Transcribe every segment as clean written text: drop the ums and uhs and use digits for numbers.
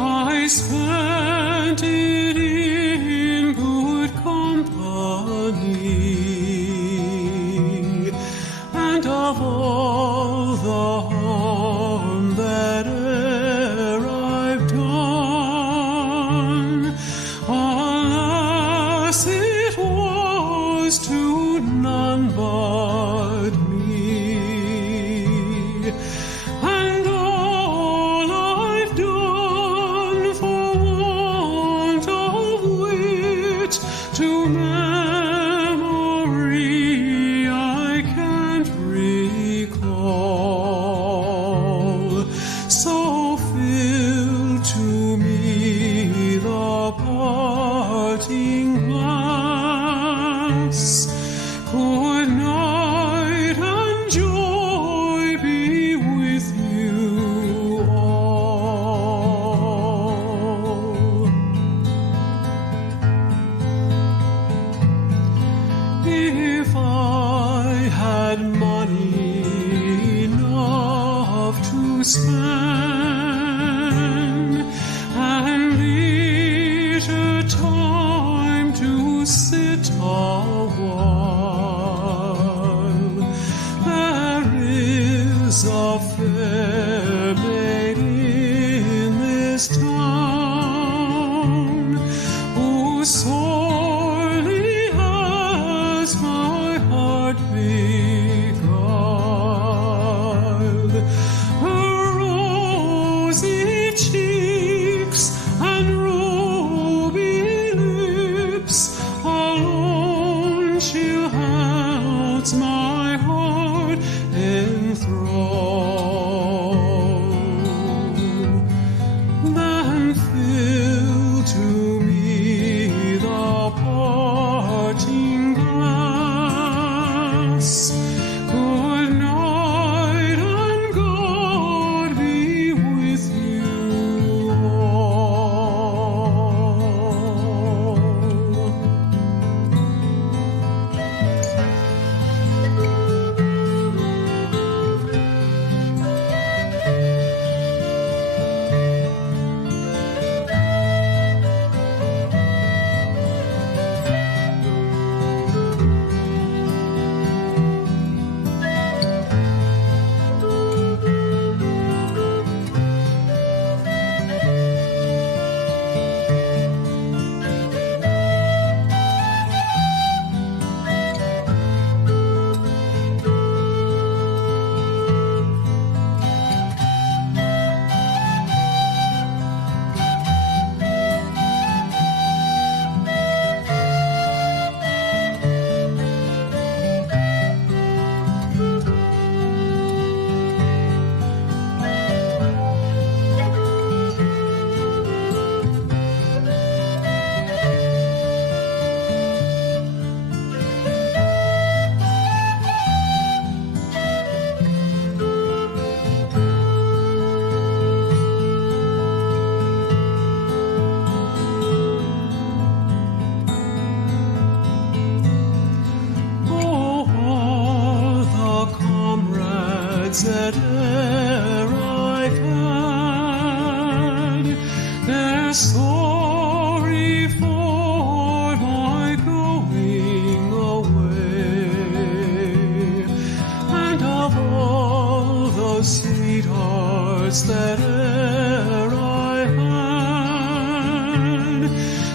I spent it in good company, and of all the harm that e'er I've done, alas, it was to none but me. And all I've done for want of wit to memory I can't recall. So fill to me the parting glass. Good night and joy be with you all. If I had money enough to spend, and leisure time to sit a while, there is a fair maid in this town who sorely has my heart beguiled. Her rosy cheeks and ruby lips alone she holds my heart enthralled. Then fill to me the parting glass. Good night and God be with you all. That e'er I've had, they're sorry for my going away, and of all the sweethearts that e'er I had,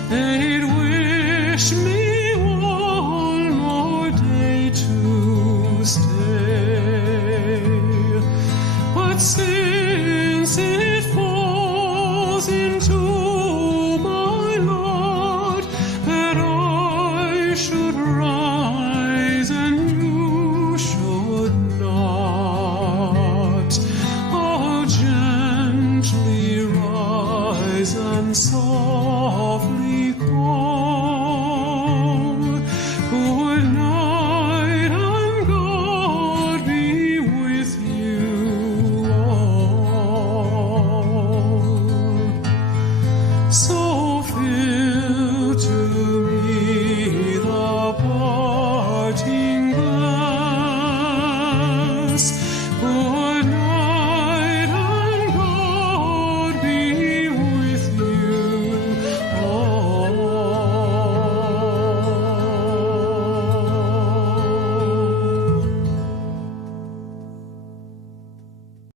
they'd wish me one more day to stay. But since it falls into my lot that I should rise and you should not, I'll gently rise and so